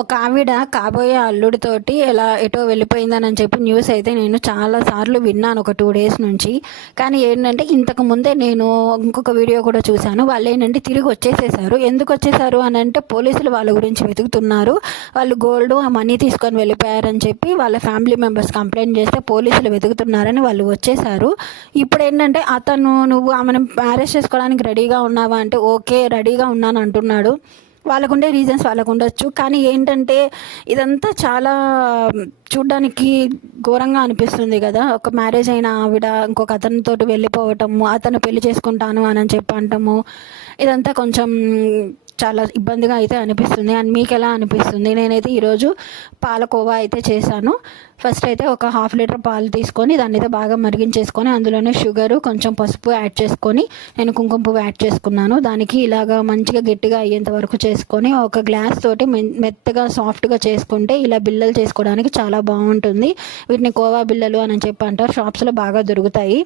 ఒక ఆవిడ కాబోయే అల్లుడితోటి ఎలా ఎటో వెళ్ళిపోయిందని చెప్పి న్యూస్ అయితే నేను చాలా సార్లు విన్నాను ఒక టూ డేస్ నుంచి. కానీ ఏంటంటే ఇంతకు ముందే నేను ఇంకొక వీడియో కూడా చూశాను. వాళ్ళు ఏంటంటే తిరిగి వచ్చేసేసారు. ఎందుకు వచ్చేసారు అని అంటే పోలీసులు వాళ్ళ గురించి వెతుకుతున్నారు. వాళ్ళు గోల్డ్ ఆ మనీ తీసుకొని వెళ్ళిపోయారని చెప్పి వాళ్ళ ఫ్యామిలీ మెంబర్స్ కంప్లైంట్ చేస్తే పోలీసులు వెతుకుతున్నారని వాళ్ళు వచ్చేసారు. ఇప్పుడు ఏంటంటే అతను నువ్వు ఆమెను మ్యారేజ్ చేసుకోవడానికి రెడీగా ఉన్నావా? అంటే ఓకే రెడీగా ఉన్నాను అంటున్నాడు. వాళ్ళకుండే రీజన్స్ వాళ్ళకు ఉండొచ్చు కానీ ఏంటంటే ఇదంతా చాలా చూడ్డానికి ఘోరంగా అనిపిస్తుంది కదా. ఒక మ్యారేజ్ అయిన ఆవిడ ఇంకొక అతనితోటి వెళ్ళిపోవటము అతను పెళ్ళి చేసుకుంటాను అని చెప్పి అంటాము. ఇదంతా కొంచెం చాలా ఇబ్బందిగా అయితే అనిపిస్తుంది. అండ్ మీకు ఎలా అనిపిస్తుంది? నేనైతే ఈరోజు పాలకోవా అయితే చేశాను. ఫస్ట్ అయితే ఒక హాఫ్ లీటర్ పాలు తీసుకొని దాన్ని అయితే బాగా మరిగించేసుకొని అందులోనే షుగరు కొంచెం పసుపు యాడ్ చేసుకొని నేను కుంకుమ పువ్వు యాడ్ చేసుకున్నాను. దానికి ఇలాగా మంచిగా గట్టిగా అయ్యేంత వరకు చేసుకొని ఒక గ్లాస్ తోటి మె- మెత్తగా సాఫ్ట్గా చేసుకుంటే ఇలా బిల్లలు చేసుకోవడానికి చాలా బాగుంటుంది. వీటిని కోవా బిల్లలు అని చెప్పి అంటారు. షాప్స్లో బాగా దొరుకుతాయి.